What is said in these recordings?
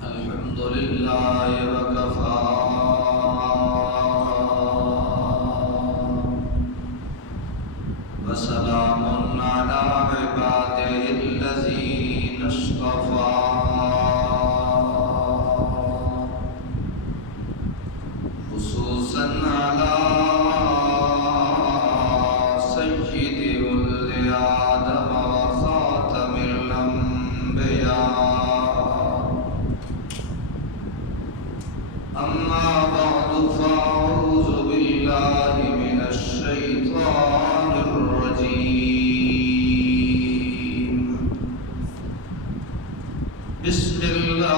الحمد لله وكفى وسلام على عباده الذين اصطفى خصوصا على سيد ولد آدم وخاتم الأنبياء. أما بعد فأعوذ بالله من الشيطان الرجيم. بسم الله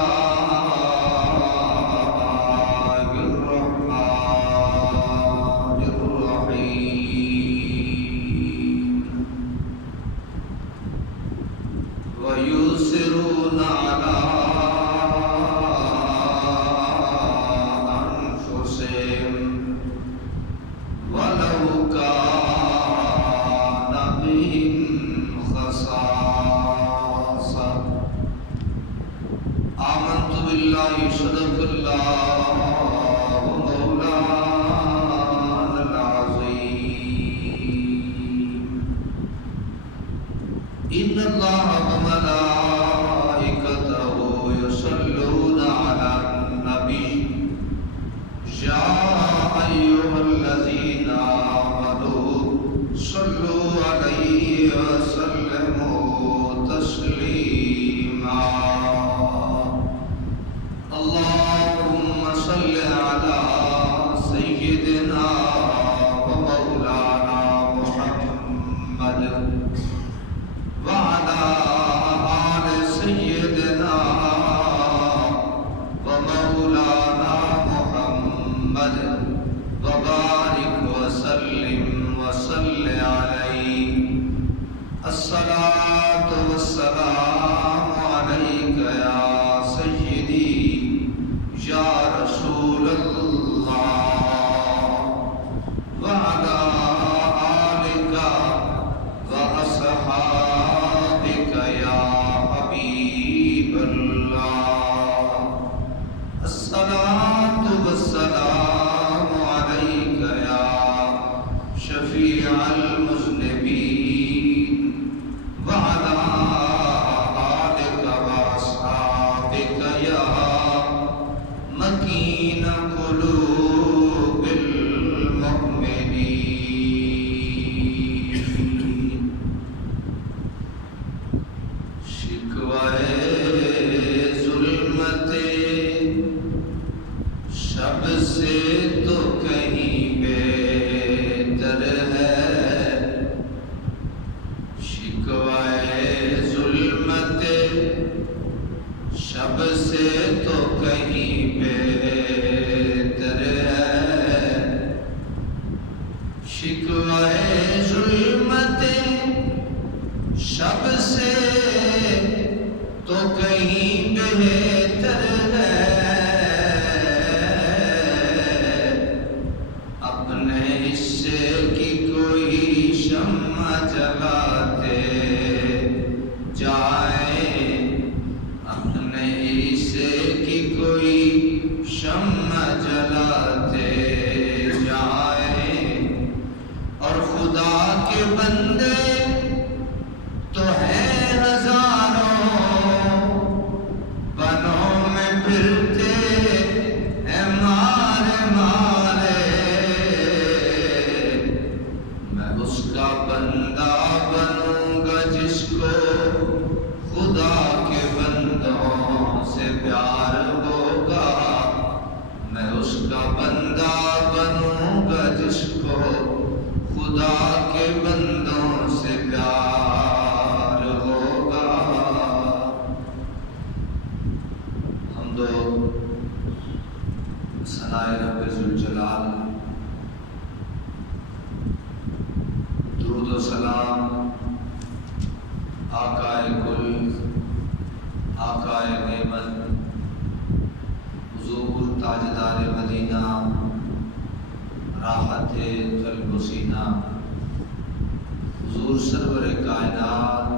الرحمن الرحيم. ويؤثرون على أنفسهم ولو كان بهم خصاصة. آمنت بالله صدق الله مولانا العظيم. إن الله وملائكته يصلون على النبي يا أيها الذين آمنوا صلوا عليه وسلموا تسليما. اللهم صل على سيدنا ومولانا محمد وعلى آل سيدنا ومولانا محمد وبارك وسلم وصل عليه. الصلاة والسلام عليك يا سيدي يا رسول الله وعلى آلك وأصحابك يا حبيب الله. الصلاة والسلام عليك يا شفيع المذنبين وعلى آلك وأصحابك يا مكين قلوب المؤمنين. شکوائے ظلمت شب سے تو کہیں بہتر ہے. شکوائے ظلمت شب سے تو کہیں بہتر ہے. شکوائے ظلمت شب سے تو کہیں بہتر ہے. اپنے حصے کی کوئی شمع جلاتے جائیں. اپنے حصے کی کوئی شمع جلاتے جائیں. اور خدا کے بندے تو ہیں ہزاروں بنوں میں پھرتے ہیں مارے مارے. میں اس کا بندہ بنوں گا جس کو خدا کے بندوں سے پیار ہوگا. میں اس کا بندہ بنوں گا جس کو خدا کے بندوں سے پیار ہوگا. حمد و ثنائے رب ذوالجلال، درود و سلام آقائے کل، آقائے نعمت، حضور تاجدار مدینہ، راحت قلب و سینہ، حضور سرور کائنات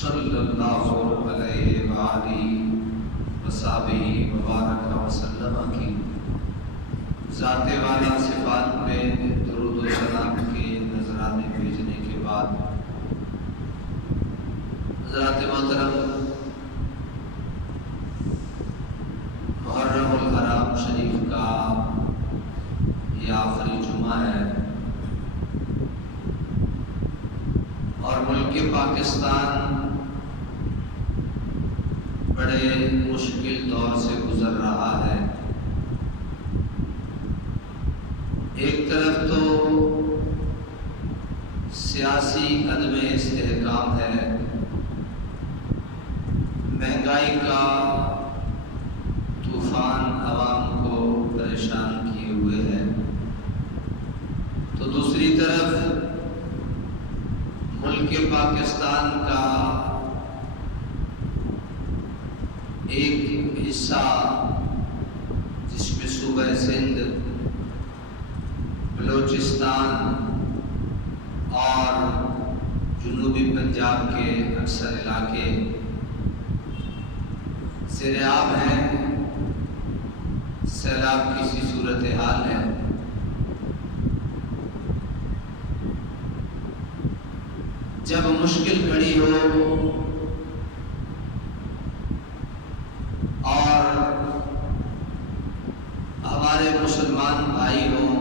صلی اللہ علیہ وآلہ وصحبہ وبارک وسلم کی ذات والا صفات پہ درود و سلام کے نذرانے بھیجنے کے بعد حضرات محترم، محرم الحرام شریف کا یہ آخری جمعہ ہے اور ملک پاکستان بڑے مشکل دور سے گزر رہا ہے۔ ایک طرف تو سیاسی عدم استحکام ہے، مہنگائی کا طوفان عوام کو پریشان کیے ہوئے ہے، تو دوسری طرف ملک پاکستان کا ایک حصہ جس میں صوبہ سندھ، بلوچستان اور جنوبی پنجاب کے اکثر علاقے زیر آب ہیں، سیلاب کی سی صورتحال ہے۔ جب مشکل گھڑی ہو اور ہمارے مسلمان بھائی ہوں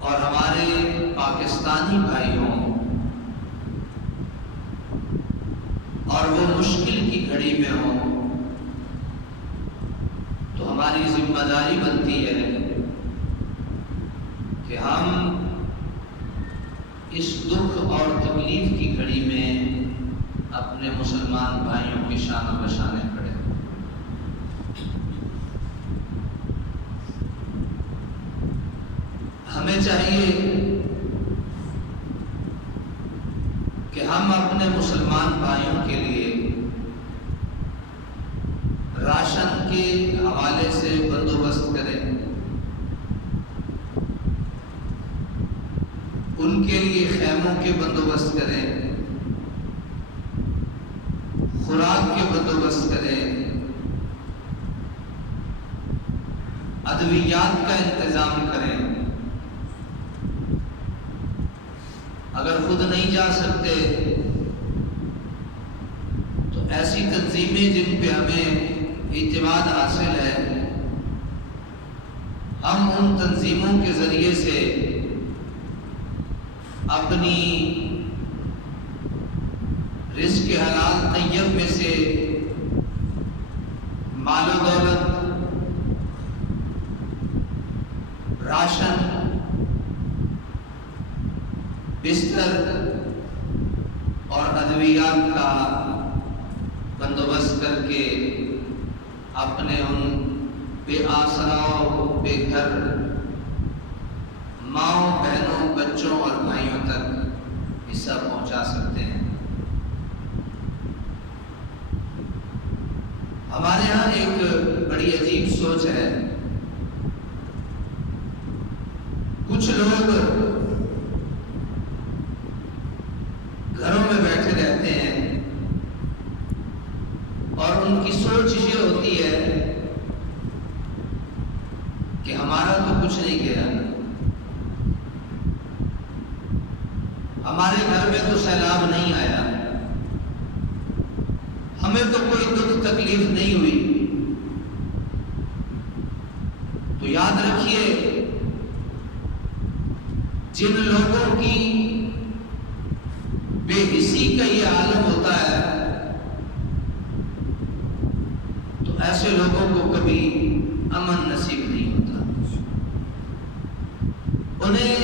اور ہمارے پاکستانی بھائی ہوں اور وہ مشکل کی گھڑی میں ہوں، تو ہماری ذمہ داری بنتی ہے کہ ہم اس دکھ اور تکلیف کی گھڑی میں اپنے مسلمان بھائیوں کی شان و بشانے کھڑے۔ ہمیں چاہیے کہ ہم اپنے مسلمان بھائیوں کے لیے راشن کے حوالے سے بندوبست کریں، ان کے لیے خیموں کے بندوبست کریں، خوراک کے بندوبست کریں، ادویات کا انتظام کریں۔ اگر خود نہیں جا سکتے تو ایسی تنظیمیں جن پہ ہمیں اعتماد حاصل ہے، ہم ان تنظیموں کے ذریعے سے اپنی رزق حلال طیب میں سے مال و دولت، راشن، بستر اور ادویات کا بندوبست کر کے اپنے ان بے آسراؤ، بے گھر ماؤں، بہنوں، بچوں اور بھائیوں تک حصہ پہنچا سکتے ہیں۔ ہمارے ہاں ایک بڑی عجیب سوچ ہے، کچھ لوگ گھروں میں بیٹھے رہتے ہیں اور ان کی سوچ یہ ہوتی ہے کہ ہمارا تو کچھ نہیں گیا، ہمارے گھر میں تو سیلاب نہیں آیا، ہمیں تو کوئی دکھ تکلیف نہیں ہوئی۔ تو یاد رکھیے، جن لوگوں کی بے حسی کا یہ عالم ہوتا ہے، تو ایسے لوگوں کو کبھی امن نصیب نہیں ہوتا، انہیں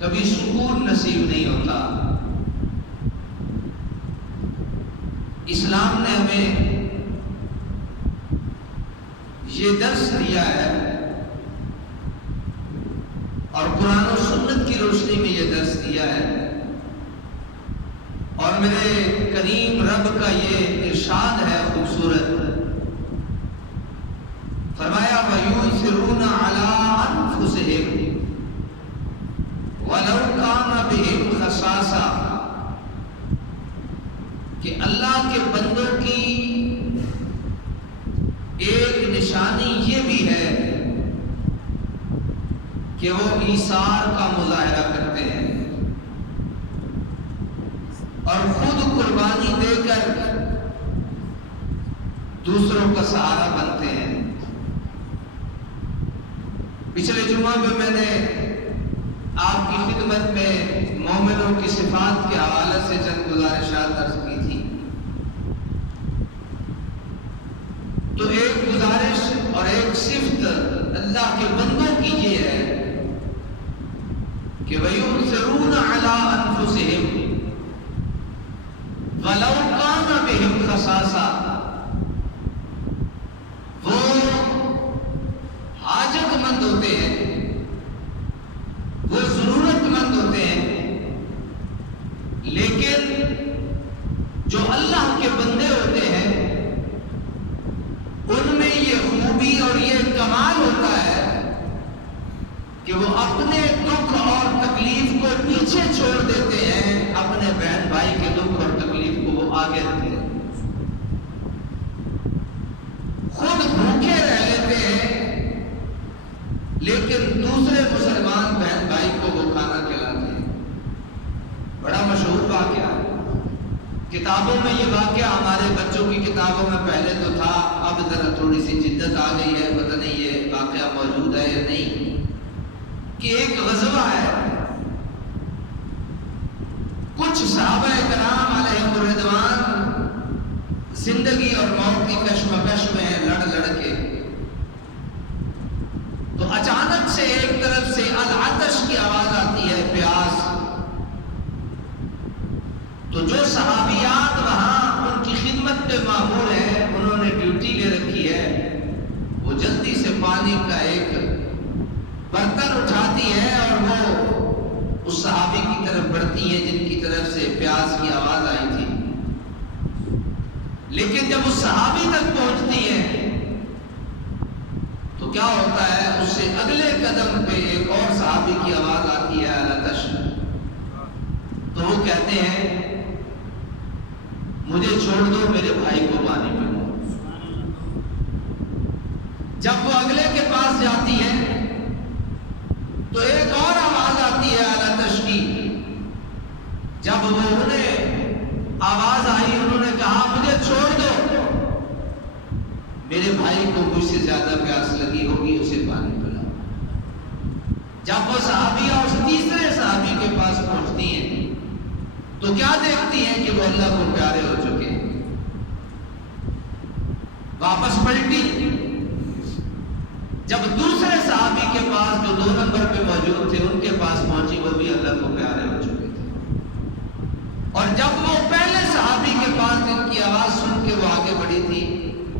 کبھی سکون نصیب نہیں ہوتا۔ اسلام نے ہمیں یہ درس دیا ہے اور قرآن و سنت کی روشنی میں یہ درس دیا ہے، اور میرے کریم رب کا یہ ارشاد ہے خوبصورت، فرمایا وَيُؤْثِرُونَ عَلَىٰ أَنفُسِهِمْ وَلَوْ كَانَ بِهِمْ خَصَاصَةٌ، کہ اللہ کے بندوں کی ایک نشانی یہ بھی ہے کہ وہ ایثار کا مظاہرہ کرتے ہیں اور خود قربانی دے کر دوسروں کا سہارا بنتے ہیں۔ پچھلے جمعہ میں نے آپ کی خدمت میں مومنوں کی صفات کے حوالے سے چند گزارشات عرض کی تھی۔ تو ایک گزارش اور ایک صفت اللہ کے بندوں کی یہ ہے کہ وَيُؤْثِرُونَ عَلَىٰ أَنفُسِهِمْ وَلَوْ كَانَ بِهِمْ خَصَاصَةٌ، وہ حاجت مند ہوتے ہیں، وہ ضرورت مند ہوتے ہیں، لیکن جو اللہ کے بندے ہوتے ہیں ان میں یہ خوبی اور یہ کمال ہوتا ہے کہ وہ اپنے دکھ اور تکلیف کو پیچھے چھوڑ دیتے ہیں، اپنے بہن بھائی کے دکھ اور تکلیف کو وہ آگے رکھتے ہیں، خود بھوکے رہ لیتے ہیں لیکن دوسرے مسلمان بہن بھائی کو وہ کھانا کھلاتے ہیں۔ بڑا مشہور واقعہ ہے، کتابوں میں یہ واقعہ، ہمارے بچوں کی کتابوں میں پہلے تو تھا، اب ذرا تھوڑی سی جدت آ گئی ہے، پتہ نہیں یہ واقعہ موجود ہے یا نہیں، کہ ایک غزوہ ہے، کچھ صحابہ کرام علیہم الرضوان زندگی اور موت کی کشمکش میں ہیں، لڑ کے، تو اچانک سے ایک طرف سے العطش کی آواز آتی ہے، پیاس۔ تو جو صحابیات وہاں ان کی خدمت پہ مامور ہیں، انہوں نے ڈیوٹی لے رکھی ہے، وہ جلدی سے پانی کا ایک برتن اٹھاتی ہے اور وہ اس صحابی کی طرف بڑھتی ہیں جن کی طرف سے پیاس کی آواز آئی تھی، لیکن جب اس صحابی تک پہنچتی ہیں تو کیا ہوتا ہے، اس سے اگلے قدم پہ ایک اور صحابی کی آواز آتی ہے، العطش۔ تو وہ کہتے ہیں مجھے چھوڑ دو، میرے بھائی کو پانی پلاؤ۔ جب وہ اگلے کے پاس جاتی ہے تو ایک اور آواز آتی ہے العطش کی۔ جب وہ انہیں آواز آئی، انہوں نے کہا مجھے چھوڑ دو، میرے بھائی کو مجھ سے زیادہ پیاس لگی ہوگی، اسے پانی پلاؤ۔ جب وہ صحابیہ اس تیسرے صحابی کے پاس پہنچتی ہیں تو کیا دیکھتی ہیں کہ وہ اللہ کو پیارے ہو چکے ہیں، واپس پلٹی۔ جب دوسرے صحابی کے پاس جو 2 نمبر پہ موجود تھے ان کے پاس پہنچی، وہ بھی اللہ کو پیارے ہو چکے تھے، اور جب وہ پہلے صحابی کے پاس جن کی آواز سن کے وہ آگے بڑھی تھی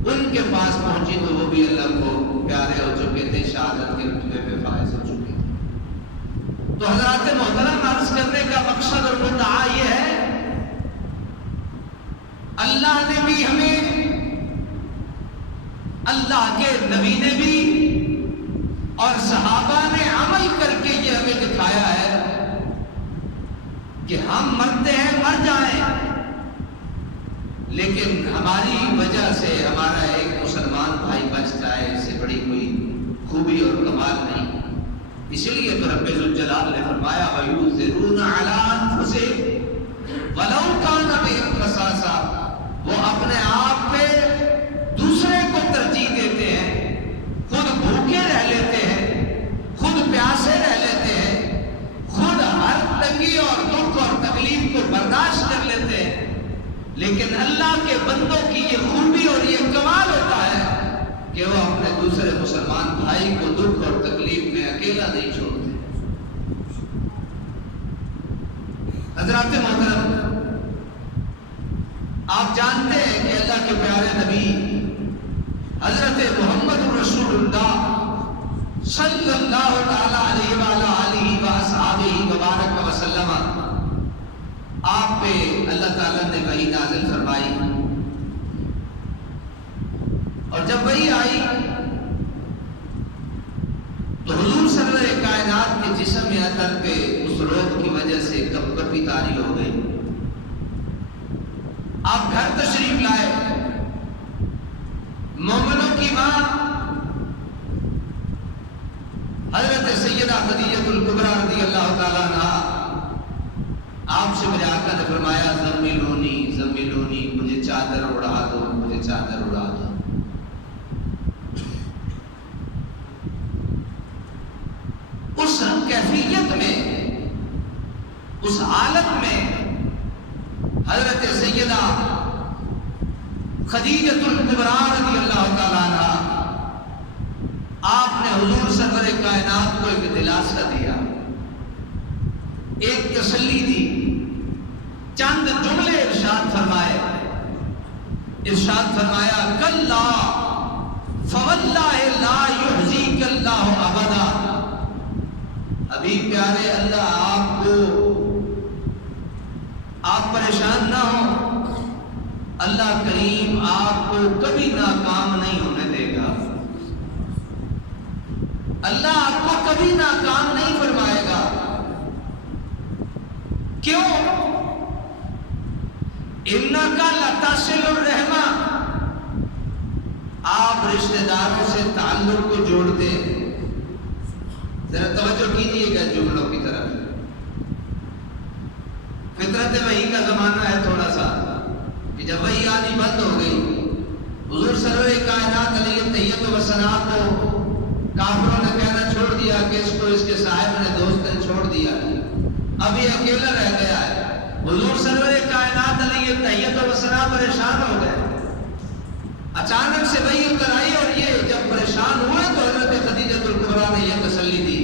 ان کے پاس پہنچی تو وہ بھی اللہ کو پیارے ہو چکے تھے، شہادت کے رتبے پہ فائز ہو چکے تھے۔ تو حضرات محترم، عرض کرنے کا مقصد اور مدعا یہ ہے، اللہ نے بھی ہمیں، اللہ کے نبی نے بھی اور صحابہ نے عمل کر کے یہ ہمیں دکھایا ہے کہ ہم مرتے ہیں، مر جائیں، لیکن ہماری وجہ سے ہمارا ایک مسلمان بھائی بچ جائے، اس سے بڑی کوئی خوبی اور کمال نہیں۔ اس لیے تو رب ذوالجلال نے فرمایا وَيُؤْثِرُونَ عَلَىٰ أَنفُسِهِمْ وَلَوْ كَانَ بِهِمْ خَصَاصَةٌ، وہ اپنے آپ پہ دوسرے کو ترجیح دیتے ہیں، خود بھوکے رہ لیتے ہیں، خود پیاسے رہ لیتے ہیں، خود ہر تنگی اور دکھ اور تکلیف کو برداشت کر لیتے ہیں، لیکن اللہ کے بندوں کی یہ خوبی اور یہ کمال ہوتا ہے کہ وہ اپنے دوسرے مسلمان بھائی کو دکھ اور تکلیف میں اکیلا نہیں چھوڑتے۔ حضرات محترم، آپ جانتے ہیں کہ اللہ کے پیارے نبی حضرت محمد رسول اللہ صلی اللہ تعالی علیہ وآلہ وآصحابہ وبارک وسلم، آپ پہ اللہ تعالیٰ نے وحی نازل فرمائی، اور جب وحی آئی تو حضور سرور کائنات کے جسم اطہر پہ اس روگ کی وجہ سے کپ کپی طاری ہو گئی۔ آپ گھر تشریف لائے. مومنوں کی ماں حضرت سیدہ خدیجہ الکبریٰ رضی اللہ تعالیٰ عنہا، آپ سے میرے آقا نے فرمایا زملونی زملونی، مجھے چادر اڑا دو، مجھے چادر اڑا دو. اس کیفیت میں، اس حالت میں حضرت سیدہ خدیجہ الکبریٰ رضی اللہ تعالیٰ عنہا، آپ نے حضور سرور کائنات کو ایک دلاسا دیا، ایک تسلی دی. چند جملے ارشاد فرمائے. ارشاد فرمایا کلا فواللہ لا یحزیک اللہ ابدا. ابھی پیارے اللہ آپ کو، آپ پریشان نہ ہو، اللہ کریم آپ کو کبھی ناکام نہیں ہونے دے گا. اللہ آپ کو کبھی ناکام نہیں فرمائے گا. کیوں؟ انکا لتصل الرحمہ، آپ رشتہ داروں سے تعلق کو جوڑتے ہیں. ذرا توجہ کیجیے گا جملوں کی طرف. فطرت وحی کا زمانہ ہے تھوڑا سا، کہ جب وحی آنی بند ہو گئی، حضور سرور کائنات علیہ تحیت و ثنا کو کافروں نے کہنا چھوڑ دیا کہ اس کو اس کے صاحب نے، دوست نے چھوڑ دیا، اب یہ اکیلا رہ گیا ہے. حضور سرور کائنات علیہ تحیت و ثنا پریشان ہو گئے. اچانک سے وحی اتر آئی، اور یہ جب پریشان ہوئے تو حضرت خدیجہ الکبریٰ نے یہ تسلی دی،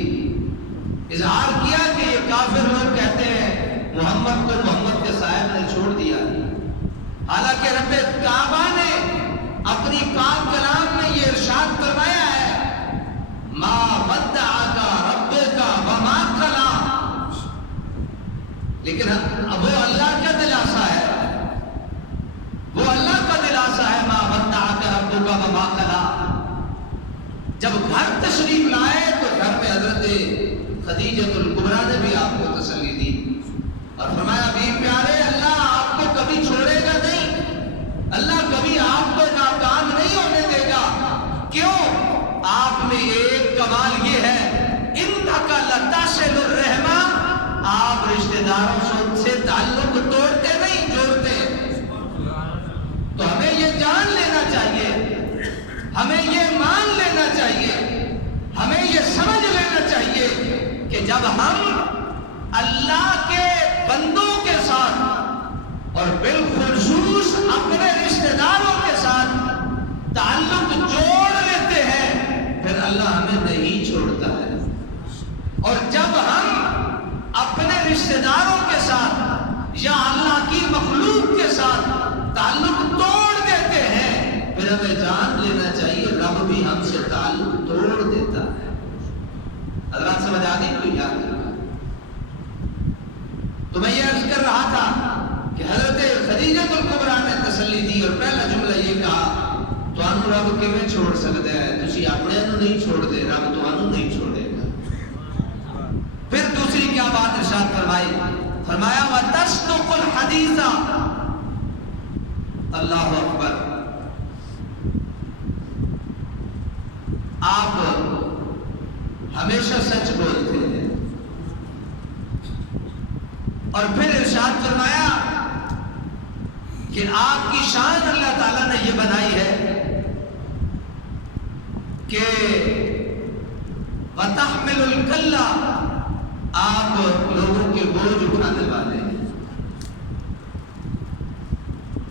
اظہار کیا کہ یہ کافر لوگ کہتے ہیں محمد کو محمد کے صاحب نے چھوڑ دیا، حالانکہ رب کعبہ نے اپنی پاک کلام میں یہ ارشاد فرمایا ہے ما ودعک ربک وما قلی. لیکن اب وہ اللہ کا دلاسا ہے، وہ اللہ کا دلاسا ہے ما ودعک ربک وما قلی. جب گھر تشریف لائے تو گھر میں حضرت خدیجہ الکبریٰ نے بھی آپ کو تسلی دی اور فرمایا بھی پیارے اللہ آپ کو کبھی چھوڑے گا نہیں، اللہ کبھی آپ کو ناکام نہیں ہونے دے گا. کیوں؟ آپ میں ایک کمال یہ ہے انکا لتصل الرحمہ، آپ رشتہ داروں سے تعلق توڑتے نہیں، جوڑتے. تو ہمیں یہ جان لینا چاہیے، ہمیں یہ مان لینا چاہیے، ہمیں یہ سمجھ لینا چاہیے کہ جب ہم اللہ کے بندوں کے ساتھ اور بالخصوص اپنے رشتہ داروں کے ساتھ تعلق جوڑ لیتے ہیں، پھر اللہ ہمیں نہیں چھوڑتا ہے. اور جب ہم اپنے رشتہ داروں کے ساتھ یا اللہ کی مخلوق کے ساتھ تعلق توڑ دیتے ہیں، پھر ہمیں جان لینا چاہیے رب بھی ہم سے تعلق توڑ دیتا ہے. حضرات سمجھ آ گئی کوئی یاد؟ تو میں یہ عرض کر رہا تھا کہ حضرت خدیجہ الکبریٰ نے تسلی دی اور پہلا جملہ یہ کہا تانوں رب کیویں چھوڑ سکتا ہے، تسی اپنے نوں نہیں چھوڑ دے، رب تانوں نہیں چھوڑے گا. پھر دوسری کیا بات ارشاد فرمائی؟ فرمایا وتصدق الحدیث. اللہ اکبر. آپ ہمیشہ سچ بولتے ہیں. اور پھر ارشاد فرمایا کہ آپ کی شان اللہ تعالیٰ نے یہ بنائی ہے کہ وَتَحْمِلُ الْكَلَّ، آپ لوگوں کے بوجھ اٹھانے والے ہیں.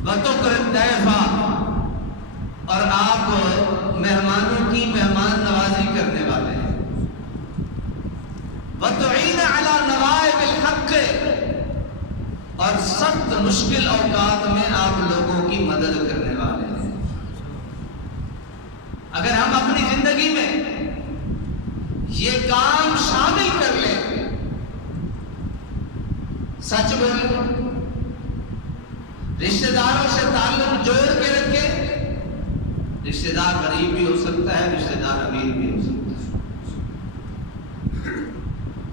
وَتُقْرِ الضَّيْفَ، اور آپ مہمانوں کی مہمان نوازی کرنے والے ہیں. وَتُعِينَ عَلَى نَوَائِبِ الْحَقِّ، اور سخت مشکل اوقات میں آپ لوگوں کی مدد کرنے والے ہیں. اگر ہم اپنی زندگی میں یہ کام شامل کر لیں، سچ بولیں، رشتہ داروں سے تعلق جوڑ کے رکھیں. رشتہ دار غریب بھی ہو سکتا ہے، رشتہ دار امیر بھی ہو سکتا ہے.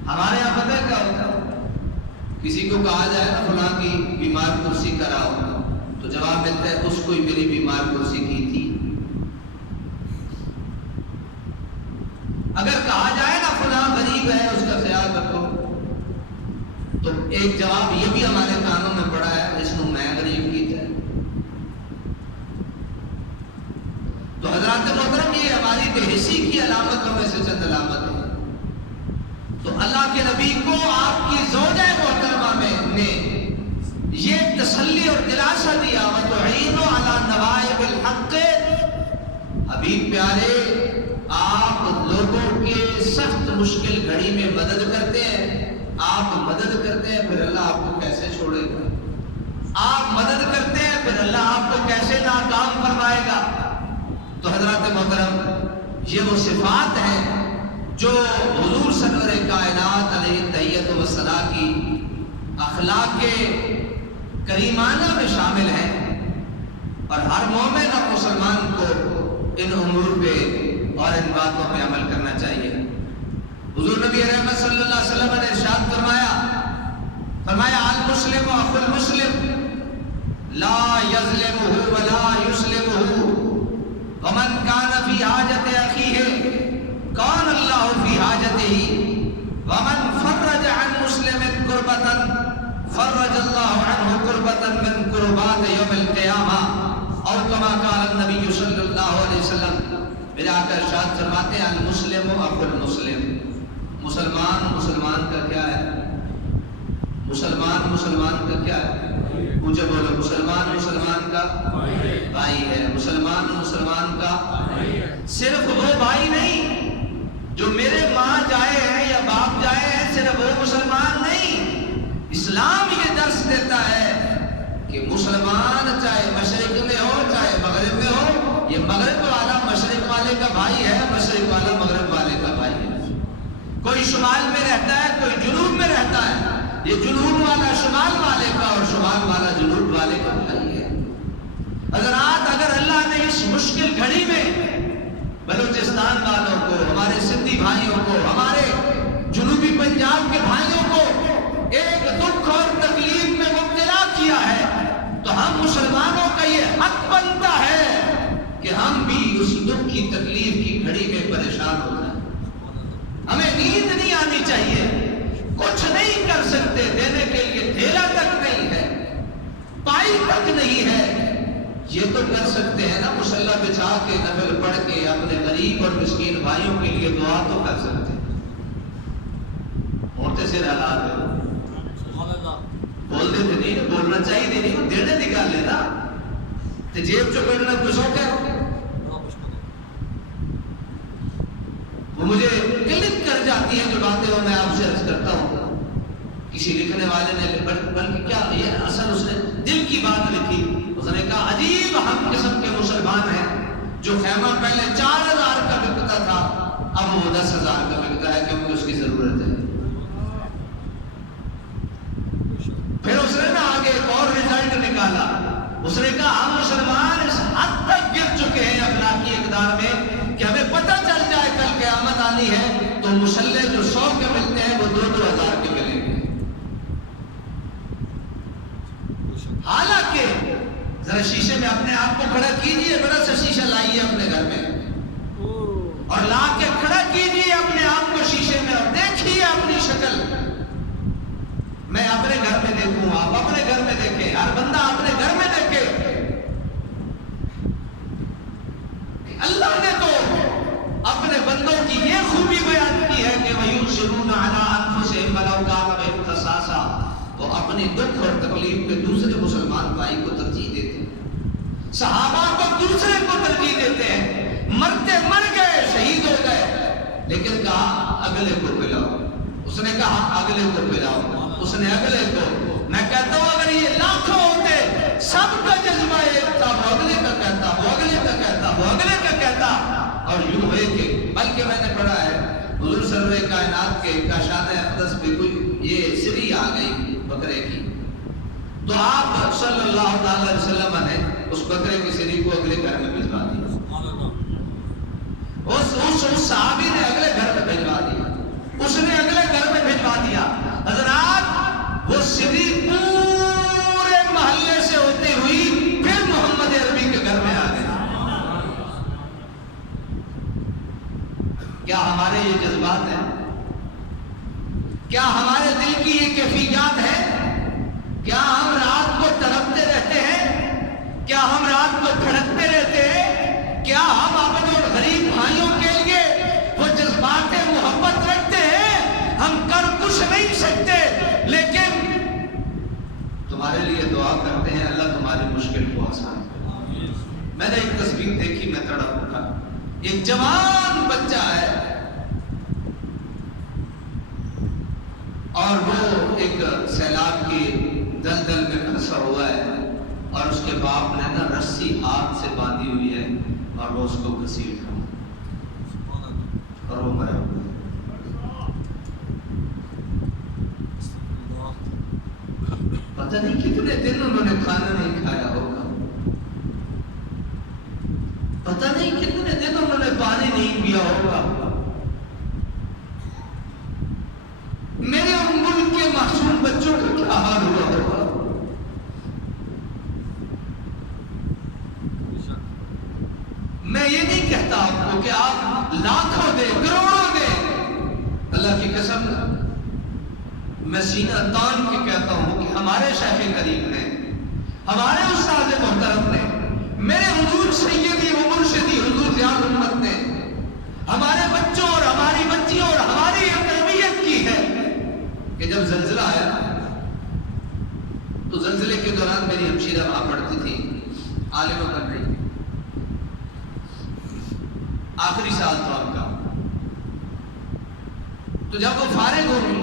ہمارے یہاں پتہ کیا ہوتا ہے، کسی کو کہا جائے نا فلاں کی بیمار کرسی کراؤ، تو تو جواب ملتا ہے اس کو ہی میری بیمار کرسی کی تھی. اگر کہا جائے نا فلاں غریب ہے اس کا خیال رکھو تو ایک جواب یہ بھی ہمارے کانوں میں پڑا ہے اس کو میں غریب کی تھا. تو حضرات محترم یہ ہماری بے حسی کی علامتوں میں سے چند علامت ہے. تو اللہ کے نبی کو آپ کی زوجہ محترمہ نے یہ تسلی اور دلاسا دیا وَتُعِينُ عَلَى نَوَائِبِ الْحَقِّ. حبیب پیارے آپ لوگوں کے سخت مشکل گھڑی میں مدد کرتے ہیں. آپ مدد کرتے ہیں پھر اللہ آپ کو کیسے چھوڑے گا. آپ مدد کرتے ہیں پھر اللہ آپ کو کیسے ناکام فرمائے گا. تو حضرات محترم یہ وہ صفات ہیں جو حضور سرور کائنات علیہ تحیت و ثنا کی اخلاق کریمانہ میں شامل ہیں اور ہر مومن اور مسلمان کو ان امور پہ اور ان باتوں پہ عمل کرنا چاہیے. حضور نبی رحمت صلی اللہ علیہ وسلم نے ارشاد فرمایا المسلم اخو المسلم لا یظلمہ ولا یسلمہ ومن کان فی حاجت اخیہ کان اللہ فی حاجتہ ومن فرج عن مسلم کربۃ فرج اللہ عنہ کربۃ من کربات یوم القیامہ او کما قال النبی صلی اللہ علیہ وسلم. میرا آقا ارشاد فرماتے ہیں المسلم اخو المسلم. مسلمان کا کیا ہے؟ مسلمان کا کیا ہے؟ مجھے بولو. مسلمان کا بھائی ہے. مسلمان کا صرف وہ بھائی نہیں جو میرے ماں جائے ہیں یا باپ جائے ہیں صرف وہ مسلمان نہیں. اسلام یہ درس دیتا ہے کہ مسلمان چاہے مشرق میں ہو چاہے مغرب میں ہو یہ مغرب والا مشرق والے کا بھائی ہے مشرق والا مغرب والے کا بھائی ہے. کوئی شمال میں رہتا ہے کوئی جنوب میں رہتا ہے یہ جنوب والا شمال والے کا اور شمال والا جنوب والے کا بھائی ہے. حضرات اگر اللہ نے اس مشکل گھڑی میں بلوچستان والوں کو ہمارے سندھی بھائیوں کو ہمارے جنوبی پنجاب کے بھائیوں کو ایک دکھ اور تکلیف میں مبتلا کیا ہے تو ہم مسلمانوں کا یہ حق بنتا ہے کہ ہم بھی اس دکھ کی تکلیف کی گھڑی میں پریشان ہو جائیں. ہمیں نیند نہیں آنی چاہیے. کچھ نہیں کر سکتے دینے کے لیے ڈھیلا تک نہیں ہے پائی تک نہیں ہے. یہ تو کر سکتے ہیں نا مصلی بچھا کے نفل پڑھ کے اپنے غریب اور مسکین بھائیوں کے لیے دعا تو کر سکتے ہیں. ہوتے سے حالات ہے بول دیتے نہیں بولنا چاہیے نہیں دینے نکال لینا تو جیب چکڑنا کچھ ہو کیا وہ مجھے کلک کر جاتی ہیں جو باتیں وہ میں آپ سے عرض کرتا ہوں. کسی لکھنے والے نے بلکہ کیا یہ اصل اس نے دل کی بات لکھی. اس نے کہا عجیب ہم قسم کے مسلمان ہیں جو خیمہ پہلے 4000 کا بکتا تھا اب وہ 10,000 کا بکتا ہے کیونکہ اس کی ضرورت ہے. پھر اس نے نا آگے ایک اور رزلٹ نکالا. اس نے کہا ہم مسلمان اس حد تک گر چکے ہیں اخلاقی اقدار میں کہ ہمیں پتہ چل جائے کل قیامت آنی ہے تو مسلح جو 100 کے ملتے ہیں وہ 2,000 کے ملیں گے. حالانکہ ذرا شیشے میں اپنے آپ کو کھڑا کیجئے بڑا سا شیشہ لائیے اپنے گھر میں اور لا کے کھڑا کیجئے اپنے آپ کو شیشے میں اور دیکھیے اپنی شکل. میں اپنے گھر میں دیکھوں آپ اپنے گھر میں دیکھیں ہر بندہ اپنے گھر میں دیکھے. اللہ نے تو اپنے بندوں کی یہ خوبی بیان کی ہے کہ وَيُؤْثِرُونَ عَلَىٰ أَنفُسِهِمْ وَلَوْ كَانَ بِهِمْ خَصَاصَةٌ. وہ اپنی دکھ اور تکلیف پہ دوسرے مسلمان بھائی کو ترجیح دیتے ہیں. صحابہ کو دوسرے کو ترجیح دیتے ہیں. مرتے مر گئے شہید ہو گئے لیکن کہا اگلے کو پلاؤ. اس نے کہا اگلے کو پلاؤ. اس نے اگلے کو. میں کہتا ہوں اگر یہ لاکھوں ہوتے سب کا جذبہ ایک تھا وہ اگلے کا کہتا وہ اگلے کا کہتا وہ اگلے کا کہتا اور یوں ہوئے کہ بلکہ میں نے پڑھا ہے حضور سرور کائنات کے کاشان اقدس پہ کوئی یہ سری آ گئی بکرے کی تو آپ صلی اللہ تعالی علیہ وسلم نے اس بکرے کی سری کو اگلے گھر میں بھجوا دیا. اس صحابی نے اگلے گھر میں بھجوا دیا. اس نے اگلے گھر میں بھجوا دیا. حضرات وہ سری پورے محلے سے ہوتی ہوئی کیا ہمارے دل کی یہ کیفیات ہے؟ کیا ہم رات کو تڑپتے رہتے ہیں؟ کیا ہم رات کو دھڑکتے رہتے ہیں؟ کیا ہم اپنے غریب بھائیوں کے لیے وہ جذبات محبت رکھتے ہیں؟ ہم کر کچھ نہیں سکتے، لیکن تمہارے لیے دعا کرتے ہیں اللہ تمہاری مشکل کو آسان کرے۔ میں نے ایک تصویر دیکھی، میں تڑپ اٹھا۔ ایک جوان بچہ ہے اور وہ ایک سیلاب کی دلدل میں پھنسا ہوا ہے اور اس کے باپ نے نا رسی ہاتھ سے باندھی ہوئی ہے اور وہ اس کو گھسیٹ رہا ہے اور وہ مرا ہوا ہے۔ پتہ نہیں کتنے دن انہوں نے کھانا نہیں کھایا ہوگا، پتہ نہیں کتنے دن انہوں نے پانی نہیں پیا ہوگا۔ میرے ملک کے معصوم بچوں کا کیا حال ہوا ہوگا؟ میں یہ نہیں کہتا آپ کو کہ آپ لاکھوں دیں، کروڑوں دیں، اللہ کی قسم میں سینہ تان کے کہتا ہوں کہ ہمارے شیخ کریم نے، ہمارے استاد محترم نے، میرے حضور سیدی و مرشدی حضور ضیاء الامت نے ہمارے بچوں اور ہماری بچیوں اور ہماری یہ تربیت کی ہے کہ جب زلزلہ آیا تو زلزلے کے دوران میری ہمشیرہ وہاں پڑھتی تھی، عالمہ بن رہی تھی، آخری سال تھا ان کا۔ تو جب وہ فارغ ہوئی،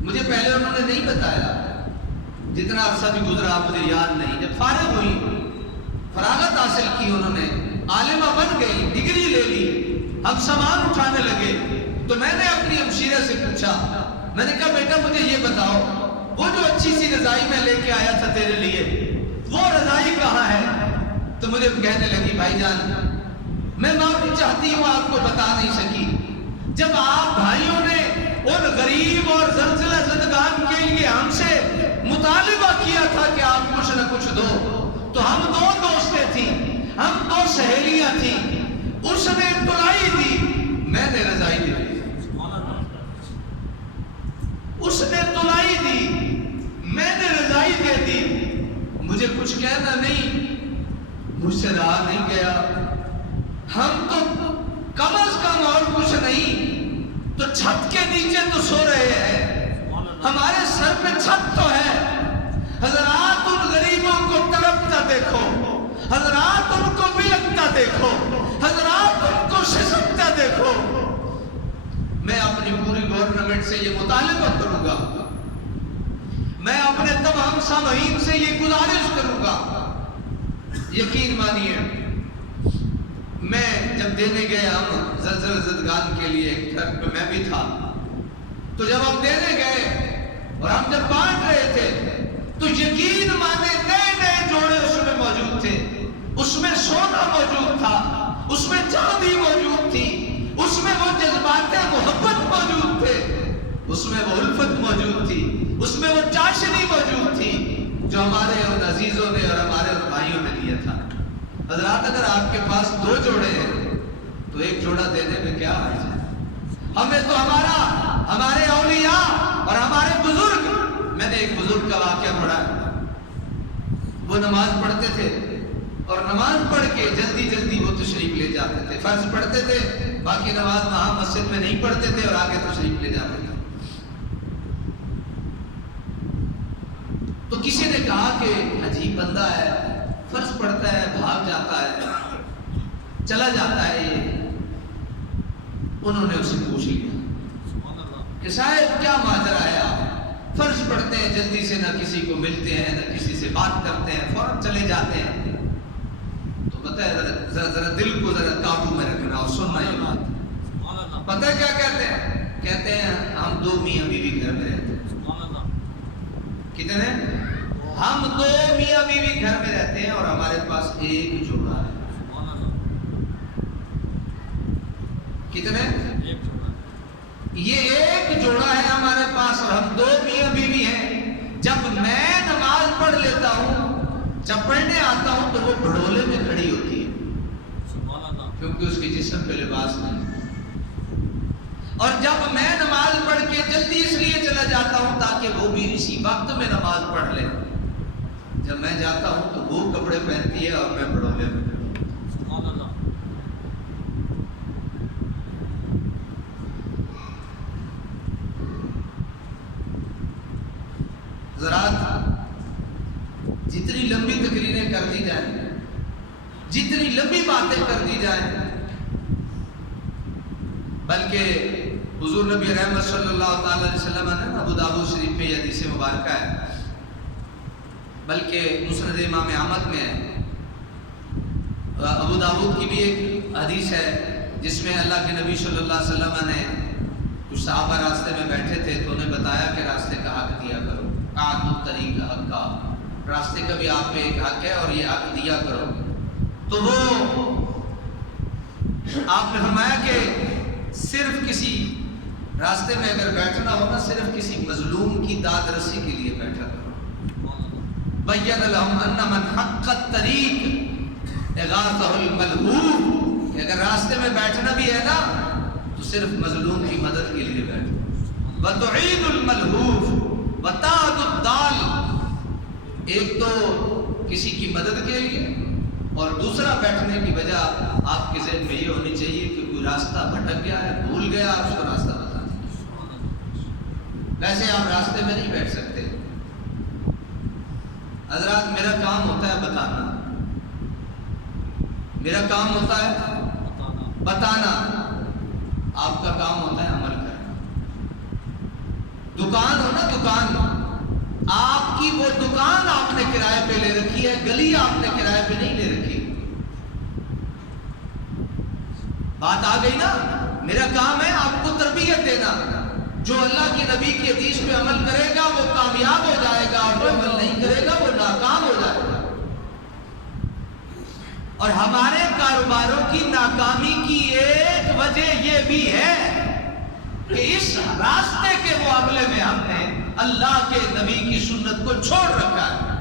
مجھے پہلے انہوں نے نہیں بتایا، جتنا عرصہ بھی گزرا مجھے یاد نہیں، جب فارغ ہوئی، فراغت حاصل کی، انہوں نے عالمہ بن گئی، ڈگری لے لی، ہم سامان اٹھانے لگے، تو میں نے اپنی ہمشیرہ سے پوچھا، میں نے کہا بیٹا مجھے یہ بتاؤ، وہ جو اچھی سی رضائی میں لے کے آیا تھا تیرے لیے، وہ رضائی کہاں ہے؟ تو مجھے کہنے لگی بھائی جان میں معافی چاہتی ہوں، آپ کو بتا نہیں سکی، جب آپ بھائیوں نے ان غریب اور زلزلہ زدگان کے لیے ہم سے مطالبہ کیا تھا کہ آپ کچھ نہ کچھ دو، تو ہم دو دوستیں تھیں، ہم دو سہیلیاں تھیں، اس نے تلائی دی، میں نے رضائی دی، اس نے تلائی دی، میں نے رضائی دے دی، مجھے کچھ کہنا نہیں، مجھ سے رہا نہیں گیا، ہم تو کم از کم اور کچھ نہیں تو چھت کے نیچے تو سو رہے ہیں، ہمارے سر پہ چھت تو ہے، حضرات ان غریبوں کو تڑپتا دیکھو، حضرات ان کو بلکتا دیکھو، حضرات ان کو شسکتا دیکھو۔ میں اپنی پوری گورنمنٹ سے یہ مطالبہ کروں گا، میں اپنے تمام سامعین سے یہ گزارش کروں گا، یقین مانیے میں جب دینے گئے ہم زلزلہ زدگان کے لیے گھر پہ میں بھی تھا، تو جب ہم دینے گئے اور ہم جب بانٹ رہے تھے تو یقین مانے نئے نئے جوڑے اس میں موجود تھے، اس میں سونا موجود تھا، اس میں چاندی موجود تھی، اس میں وہ جذبات محبت موجود تھے، اس میں وہ الفت موجود تھی، اس میں وہ چاشنی موجود تھی جو ہمارے ان عزیزوں نے اور ہمارے ان بھائیوں نے دیا تھا۔ حضرات اگر آپ کے پاس دو جوڑے ہیں تو ایک جوڑا دینے میں کیا حرج ہے؟ ہمیں تو ہمارے اولیاء اور ہمارے بزرگ، میں نے ایک بزرگ کا واقعہ پڑھا، وہ نماز پڑھتے تھے اور نماز پڑھ کے جلدی جلدی وہ تشریف لے جاتے تھے، فرض پڑھتے تھے، باقی نماز وہاں مسجد میں نہیں پڑھتے تھے اور آگے تشریف لے جاتے تھے۔ تو کسی نے کہا کہ عجیب بندہ ہے، فرض پڑھتا ہے، بھاگ جاتا ہے، چلا جاتا ہے یہ۔ انہوں نے اسے پوچھ لیا کہ صاحب کیا ماجرا ہے، آپ فرض پڑھتے ہیں، جلدی سے نہ کسی کو ملتے ہیں نہ کسی سے بات کرتے ہیں، فوراً چلے جاتے ہیں، تو پتہ ہے ذرا دل کو ذرا قابو میں رکھنا اور سننا یہ بات۔ پتہ ہے کیا کہتے ہیں؟ کہتے ہیں ہم دو میاں بیوی گھر میں رہتے ہیں۔ کتنے؟ ہم دو میاں بیوی گھر میں رہتے ہیں اور ہمارے پاس ایک جوڑا ہے۔ کتنے؟ یہ ایک جوڑا ہے ہمارے پاس اور ہم دو میاں بیوی ہیں۔ جب میں نماز پڑھ لیتا ہوں، جب پڑھنے آتا ہوں تو وہ بھڑولے میں کھڑی ہوتی ہے کیونکہ اس کے جسم پہ لباس نہیں۔ اور جب میں نماز پڑھ کے جلدی اس لیے چلا جاتا ہوں تاکہ وہ بھی اسی وقت میں نماز پڑھ لے. جب میں جاتا ہوں تو وہ کپڑے پہنتی ہے اور میں بڑھولے میں. حضرات جتنی لمبی تقریریں کر دی جائیں، جتنی لمبی باتیں کر دی جائیں، بلکہ حضور نبی رحمت صلی اللہ تعالی علیہ وسلم نے ابو داؤد شریف میں یہ حدیث مبارکہ ہے، بلکہ مسند امام احمد میں ہے. ابو داؤد کی بھی ایک حدیث ہے جس میں اللہ کے نبی صلی اللہ علیہ وسلم نے کچھ صحابہ راستے میں بیٹھے تھے تو انہیں بتایا کہ راستے کا حق دیا کرو. الطریق حق کا، راستے کا بھی آپ پہ ایک حق ہے اور یہ حق دیا کرو. تو وہ آپ نے فرمایا کہ صرف کسی راستے میں اگر بیٹھنا ہونا صرف کسی مظلوم کی داد رسی کے لیے بیٹھا کرو. بین لهم ان من حق الطریق اغاثہ الملہوف، کہ اگر راستے میں بیٹھنا بھی ہے نا تو صرف مظلوم کی مدد کے لیے بیٹھو. وتعید الملہوف وتعد الضال، ایک تو کسی کی مدد کے لیے اور دوسرا بیٹھنے کی وجہ آپ کے ذہن میں یہ ہونی چاہیے کہ کوئی راستہ بھٹک گیا ہے، بھول گیا، اس کو راستہ بتا دیں. ویسے آپ راستے میں نہیں بیٹھ سکتے. حضرات میرا کام ہوتا ہے بتانا، میرا کام ہوتا ہے بتانا، آپ کا کام ہوتا ہے عمل کرنا. دکان ہو نا دکان، آپ کی وہ دکان آپ نے کرائے پہ لے رکھی ہے، گلی آپ نے کرائے پہ نہیں لے رکھی. بات آ گئی نا. میرا کام ہے آپ کو تربیت دینا. جو اللہ کی نبی کی حدیث پہ عمل کرے گا وہ کامیاب ہو جائے گا اور جو عمل نہیں کرے گا وہ ناکام ہو جائے گا. اور ہمارے کاروباروں کی ناکامی کی ایک وجہ یہ بھی ہے کہ اس راستے کے معاملے میں ہم نے اللہ کے نبی کی سنت کو چھوڑ رکھا ہے.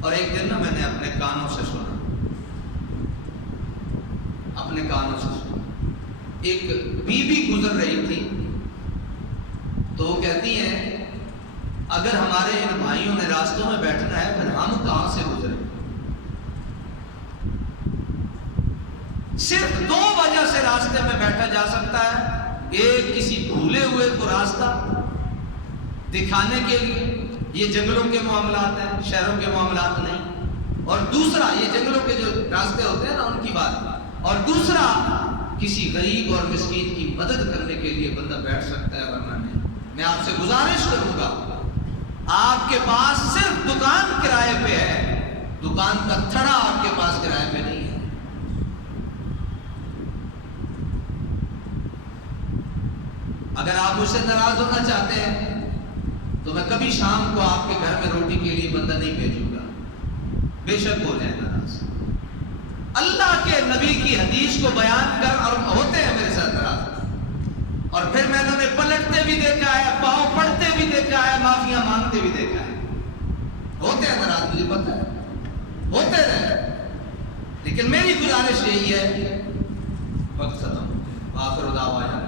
اور ایک دن نا میں نے اپنے کانوں سے سنا، اپنے کانوں سے سنا، ایک بی بی گزر رہی تھی تو وہ کہتی ہیں اگر ہمارے ان بھائیوں نے راستوں میں بیٹھنا ہے پھر ہم کہاں سے گزرے. صرف دو وجہ سے راستے میں بیٹھا جا سکتا ہے. ایک کسی بھولے ہوئے کو راستہ دکھانے کے لیے، یہ جنگلوں کے معاملات ہیں، شہروں کے معاملات نہیں. اور دوسرا یہ جنگلوں کے جو راستے ہوتے ہیں نا ان کی بات. اور دوسرا کسی غریب اور مسکین کی مدد کرنے کے لیے بندہ بیٹھ سکتا ہے ورنہ نہیں. میں آپ سے گزارش کروں گا آپ کے پاس صرف دکان کرائے پہ ہے، دکان کا تھڑا آپ کے پاس کرائے پہ نہیں ہے. اگر آپ مجھ سے ناراض ہونا چاہتے ہیں تو میں کبھی شام کو آپ کے گھر میں روٹی کے لیے بندہ نہیں بھیجوں گا. بے شک ہو جائے ناراض. اللہ کے نبی کی حدیث کو بیان کر اور ہوتے ہیں میرے ساتھ ناراض. اور پھر میں نے انہیں پلٹتے بھی دیکھا ہے، پاؤں پڑتے بھی دیکھا ہے، معافیاں مانگتے بھی دیکھا ہے. ہوتے ہیں ناراض، مجھے پتہ ہے، ہوتے رہے. لیکن میری گزارش یہی ہے، وقت ختم. آخر دعوانا